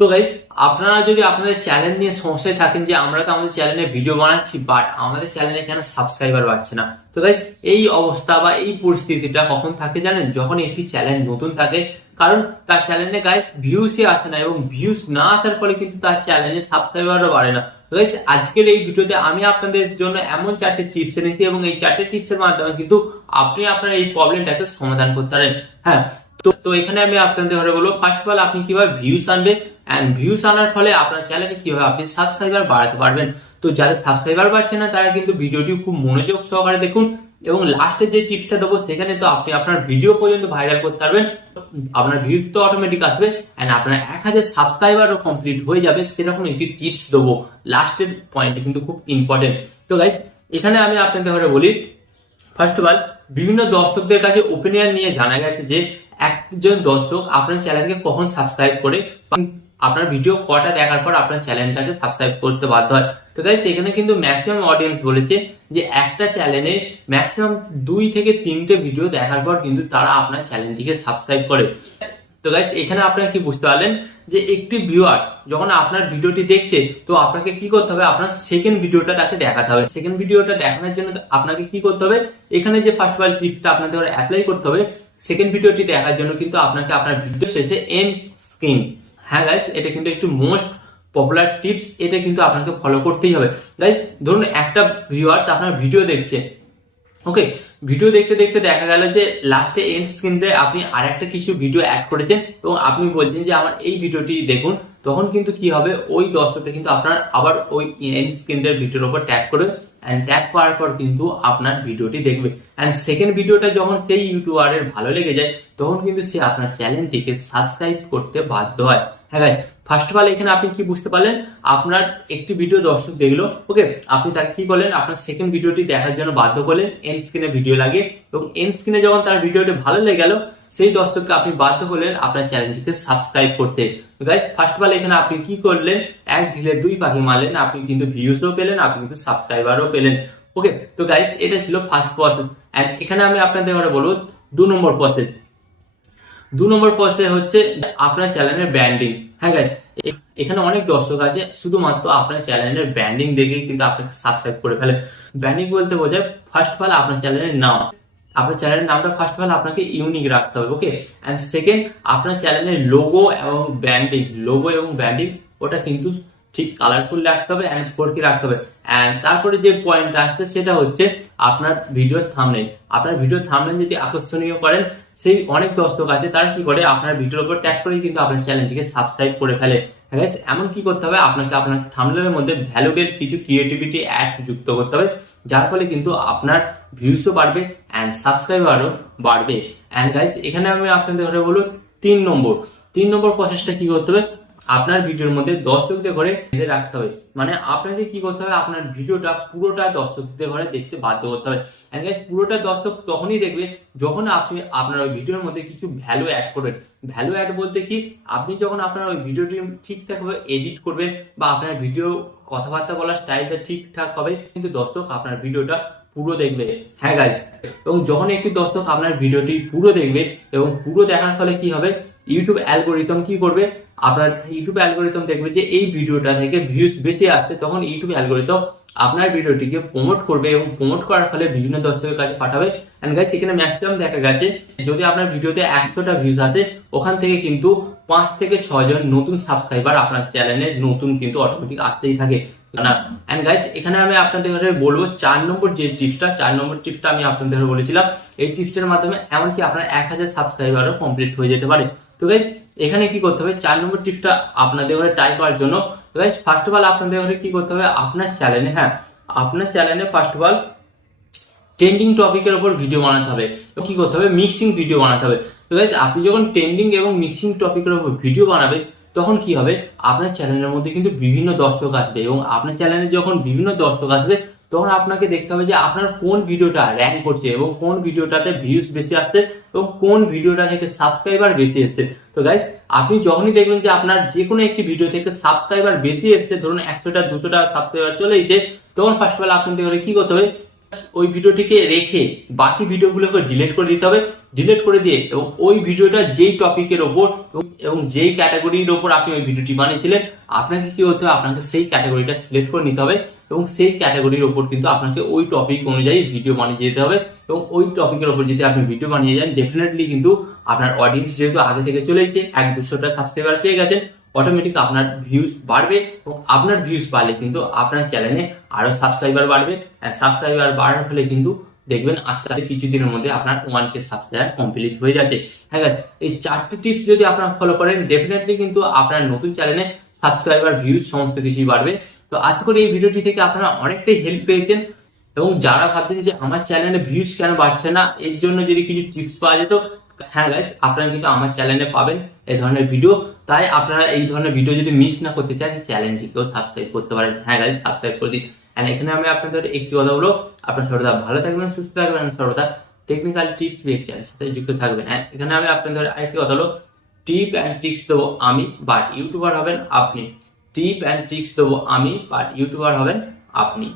তো গাইস, আপনারা যদি আপনাদের চ্যানেল নিয়ে সমস্যায় থাকেন যে আমরা তো আমাদের চ্যানেলে ভিডিও বানাচ্ছি বাট আমাদের চ্যানেলে কেন সাবস্ক্রাইবার বাড়ছে না, তো গাইস এই অবস্থা বা এই পরিস্থিতিটা কখন থাকে জানেন? যখন একটি চ্যানেল নতুন থাকে, কারণ তার চ্যানেলে গাইস ভিউসই আসে না, এবং ভিউস না আসার ফলে কিন্তু তার চ্যানেলে সাবস্ক্রাইবারও বাড়ে না। তো গাইস, আজকের এই ভিডিওতে আমি আপনাদের জন্য এমন 4টে টিপস এনেছি, এবং এই 4টে টিপসের মাধ্যমে কিন্তু আপনি আপনার এই প্রবলেমটাকে সমাধান করতে পারেন। হ্যাঁ, তো এখানে আমি আপনাদের ঘরে বলবো, ফার্স্ট অফ অল আপনি কিভাবে ভিউস আনবে, এন্ড ভিউস আনার ফলে আপনার চ্যানেলে কিভাবে আপনি সাবস্ক্রাইবার বাড়াতে পারবেন। তো যাদের সাবস্ক্রাইবার বাড়ছে না তারা কিন্তু ভিডিওটি খুব মনোযোগ সহকারে দেখুন, এবং লাস্টে যে টিপসটা দেবো সেখানে তো আপনি আপনার ভিডিও পর্যন্ত ভাইরাল করতে পারবেন, আপনার ভিউজ তো অটোমেটিক আসবে, এন্ড আপনার 1000 সাবস্ক্রাইবারও কমপ্লিট হয়ে যাবে, সেরকম একটি টিপস দেবো। লাস্টের পয়েন্টে কিন্তু খুব ইম্পর্টেন্ট। তো গাইস, এখানে আমি আপনাদের ঘরে বলি, ফার্স্ট অফ অল বিভিন্ন দর্শকদের কাছে ওপিনিয়ন নিয়ে জানা গেছে যে একজন দর্শক আপনার চ্যানেলকে কখন সাবস্ক্রাইব করে, আপনার ভিডিও কটা দেখার পর আপনার চ্যানেলটাকে সাবস্ক্রাইব করতে বাধ্য হয়। তো গাইস, এখানে কিন্তু ম্যাক্সিমাম অডিয়েন্স বলেছে যে একটা চ্যানেলে ম্যাক্সিমাম 2 থেকে 3টে ভিডিও দেখার পর কিন্তু তারা আপনার চ্যানেলটিকে সাবস্ক্রাইব করে। তো গাইস, এখানে আপনারা কি বুঝতে পারলেন যে একটি ভিউয়ার যখন আপনার ভিডিওটি দেখছে, তো আপনাকে কি করতে হবে, আপনার সেকেন্ড ভিডিওটা তাকে দেখাতে হবে। সেকেন্ড ভিডিওটা দেখানোর জন্য আপনাকে কি করতে হবে, এখানে যে ফার্স্ট অফ অল টিপসটা আপনাদের অ্যাপ্লাই করতে হবে, সেকেন্ড ভিডিওটি দেখার জন্য কিন্তু আপনাকে আপনার ভিডিও শেষে এন্ড স্ক্রিন, হ্যাঁ গাইস, এটা কিন্তু একটু মোস্ট পপুলার টিপস, এটা কিন্তু আপনাকে ফলো করতেই হবে। গাইস, ধরুন একটা ভিউয়ার্স আপনার ভিডিও দেখছে, ওকে, ভিডিও দেখতে দেখতে দেখা গেল যে লাস্টে এন্ড স্ক্রিনে আপনি আরেকটা কিছু ভিডিও অ্যাড করেছেন, এবং আপনি বলছেন যে আমার এই ভিডিওটি দেখুন, তখন কিন্তু কি হবে, ওই দর্শকটা কিন্তু আপনার আবার ওই এন্ড স্ক্রিনের ভিডিওর উপর ট্যাপ করবে, এন্ড ট্যাপ করার পর কিন্তু আপনার ভিডিওটি দেখবে, এন্ড সেকেন্ড ভিডিওটা যখন সেই ইউটিউবারের ভালো লেগে যায়, তখন কিন্তু সে আপনার চ্যানেলটিকে সাবস্ক্রাইব করতে বাধ্য হয়। হ্যাঁ গাইস, ফার্স্ট অফ অল এখানে আপনি কি বুঝতে পারলেন, আপনার একটি ভিডিও দর্শক দেখলো, ওকে, আপনি তাকে কি করলেন, আপনার সেকেন্ড ভিডিওটি দেখার জন্য বাধ্য করলেন এন্ড স্ক্রিনে ভিডিও লাগিয়ে, এবং এন্ড স্ক্রিনে যখন তার ভিডিওটি ভালো লেগে গেল, সেই দর্শককে আপনি বাধ্য করলেন আপনার চ্যানেলটিকে সাবস্ক্রাইব করতে। গাইস, ফার্স্ট অফ অল এখানে আপনি কি করলেন, এক ঢিলে 2 পাখি মারলেন, আপনি কিন্তু ভিউসও পেলেন, আপনি কিন্তু সাবস্ক্রাইবারও পেলেন। ওকে, তো গাইস, এটা ছিল ফার্স্ট প্রসেস, এন্ড এখানে আমি আপনাদের বলবো 2 নম্বর প্রসেস। 2 নম্বর প্রসেস হচ্ছে আপনার চ্যানেলের ব্র্যান্ডিং। হ্যাঁ গাইস, এখানে অনেক দর্শক আছে শুধুমাত্র আপনার চ্যানেলের ব্র্যান্ডিং দেখে কিন্তু আপনাকে সাবস্ক্রাইব করে ফেলে। ব্র্যান্ডিং বলতে বোঝায় ফার্স্ট অফ অল আপনার চ্যানেলের নাম, আপনার চ্যানেলের নামটা ফার্স্ট অফ অল আপনাকে ইউনিক রাখতে হবে, ওকে, এন্ড সেকেন্ড আপনার চ্যানেলের লোগো এবং ব্র্যান্ডিং, ওটা কিন্তু ঠিক কালারফুল রাখতে হবে, এন্ড 4K রাখতে হবে। এন্ড তারপরে যে পয়েন্ট আসছে সেটা হচ্ছে আপনার ভিডিওর থাম্বনেল। আপনার ভিডিওর থাম্বনেল যদি আকর্ষণীয় করেন, সেই অনেক দর্শক আছে তারা কি করে, আপনার ভিডিওর উপর ট্যাগ করে কিন্তু আপনার চ্যানেলটিকে সাবস্ক্রাইব করে ফেলে। গাইস, এমন কি করতে হবে, আপনাকে আপনার থাম্বনেলের মধ্যে ভ্যালুয়েবল কিছু ক্রিয়েটিভিটি অ্যাড যুক্ত করতে হবে, যার ফলে কিন্তু আপনার ভিউসও বাড়বে এন্ড সাবস্ক্রাইবারও বাড়বে। এন্ড গাইস, এখানে আমি আপনাদের ঘরে বলবো 3 নম্বর প্রসেসটা কি করতে হবে, আপনার ভিডিওর মধ্যে দর্শকদের ঘরে রাখতে হবে। মানে আপনাকে কি করতে হবে, আপনার ভিডিওটা পুরোটা দর্শকদের ঘরে দেখতে বাধ্য করতে হবে। এন্ড গাইস, পুরোটা দর্শক তখনই দেখবে যখন আপনি আপনার ওই ভিডিওর মধ্যে কিছু ভ্যালু অ্যাড করবেন। ভ্যালু অ্যাড বলতে কি, আপনি যখন আপনার ওই ভিডিওটি ঠিকঠাকভাবে এডিট করবেন, বা আপনার ভিডিও কথাবার্তা বলার স্টাইলটা ঠিকঠাক হবে, কিন্তু দর্শক আপনার ভিডিওটা পুরো দেখবে। হ্যাঁ গাইস, এবং যখন একটি দর্শক আপনার ভিডিওটি পুরো দেখবে, এবং পুরো দেখার ফলে কি হবে, ইউটিউব অ্যালগোরিদম কি করবে, আপনার ইউটিউব অ্যালগোরিদম দেখবে যে এই ভিডিওটা থেকে ভিউজ বেশি আসছে, তখন ইউটিউব অ্যালগোরিদম আপনার ভিডিওটিকে প্রমোট করবে, এবং প্রমোট করার ফলে বিভিন্ন দর্শকের কাছে পাঠাবে। এন্ড গাইস, এখানে ম্যাক্সিমাম দেখা গেছে যদি আপনার ভিডিওতে 100টা ভিউজ আসে, ওখান থেকে কিন্তু 5 থেকে 6 জন নতুন সাবস্ক্রাইবার আপনার চ্যানেলে নতুন কিন্তু অটোমেটিক আসতেই থাকে না। এন্ড গাইস, এখানে আমি আপনাদের বলবো 4 নম্বর যে টিপসটা, 4 নম্বর টিপসটা আমি আপনাদের বলেছিলাম, এই টিপসটার মাধ্যমে এমনকি আপনার 1000 সাবস্ক্রাইবারও কমপ্লিট হয়ে যেতে পারে। তো গাইস, এখানে কি করতে হবে, 4 নম্বর টিপসটা আপনাদের ঘরে ট্রাই করার জন্য, গাইস, ফার্স্ট অফ অল আপনাদের ঘরে কি করতে হবে, আপনার চ্যানেলে ফার্স্ট অফ অল ট্রেন্ডিং টপিকের উপর ভিডিও বানাতে হবে, কি করতে হবে, মিক্সিং ভিডিও বানাতে হবে। তো গাইস, আপনি যখন ট্রেন্ডিং এবং মিক্সিং টপিকের উপর ভিডিও বানাবেন, তখন কি হবে, আপনার চ্যানেলের মধ্যে কিন্তু বিভিন্ন দর্শক আসবে, এবং আপনার চ্যানেলে যখন বিভিন্ন দর্শক আসবে, তখন আপনাকে দেখতে হবে যে আপনার কোন ভিডিওটা র্যাঙ্ক করছে, এবং কোন ভিডিওটাতে ভিউজ বেশি আসছে, এবং কোন ভিডিওটা থেকে সাবস্ক্রাইবার বেশি এসছে। তো গাইস, আপনি যখনই দেখবেন যে আপনার যে কোনো একটি ভিডিও থেকে সাবস্ক্রাইবার বেশি এসছে, ধরুন 100টা 200টা সাবস্ক্রাইবার চলে এসেছে, তখন ফার্স্ট অফ অল আপনাদের কি করতে হবে, ওই ভিডিওটিকে রেখে বাকি ভিডিওগুলোকে ডিলিট করে দিতে হবে। ডিলিট করে দিয়ে এবং ওই ভিডিওটা যেই টপিকের ওপর এবং যেই ক্যাটাগরির ওপর আপনি ওই ভিডিওটি বানিয়েছিলেন, আপনাকে কি হতে হবে, আপনাকে সেই ক্যাটাগরিটা সিলেক্ট করে নিতে হবে এবং সেই ক্যাটাগরির ওপর কিন্তু আপনাকে ওই টপিক অনুযায়ী ভিডিও বানিয়ে যেতে হবে। এবং ওই টপিকের ওপর যদি আপনি ভিডিও বানিয়ে যান, ডেফিনেটলি কিন্তু আপনার অডিয়েন্স যেহেতু আগে থেকে চলেছে, 100-200টা সাবস্ক্রাইবার পেয়ে গেছেন, অটোমেটিক আপনার ভিউজ বাড়বে এবং আপনার ভিউজ বাড়লে কিন্তু আপনার চ্যানেলে আরো সাবস্ক্রাইবার বাড়বে। সাবস্ক্রাইবার বাড়ার ফলে কিন্তু দেখবেন আস্তে আস্তে কিছুদিনের মধ্যে আপনার 1K সাবস্ক্রাইবার কমপ্লিট হয়ে যাচ্ছে। হ্যাঁ গাইস, এই 4টি টিপস যদি আপনারা ফলো করেন, ডেফিনেটলি কিন্তু আপনার নতুন চ্যানেলে সাবস্ক্রাইবার ভিউজ সমস্ত কিছুই বাড়বে। তো আশা করি এই ভিডিওটি থেকে আপনারা অনেকটাই হেল্প পেয়েছেন এবং যারা ভাবছেন যে আমার চ্যানেলে ভিউজ কেন বাড়ছে না, এর জন্য যদি কিছু টিপস পাওয়া যেত, হ্যাঁ গাইস, আপনারা কিন্তু আমার চ্যানেলে পাবেন এই ধরনের ভিডিও। তাই আপনারা এই ধরনের ভিডিও যদি মিস না করতে চান, চ্যানেলটিকেও সাবস্ক্রাইব করতে পারেন। হ্যাঁ গাইস, সাবস্ক্রাইব করে দিন। এন্ড এখানে আমি আপনাদের একটি কথা বলবো, আপনারা সর্বদা ভালো থাকবেন, সুস্থ থাকবেন, সর্বদা টেকনিক্যাল টিপস পেয়ে চ্যানেলের সাথে যুক্ত থাকবেন। এখানে আমি আপনাদের আরেকটি কথা বলবো, টিপ অ্যান্ড ট্রিক্স দেবো আমি, বাট ইউটিউবার হবেন আপনি। টিপ অ্যান্ড ট্রিক্স দেবো আমি, বাট ইউটিউবার হবেন আপনি।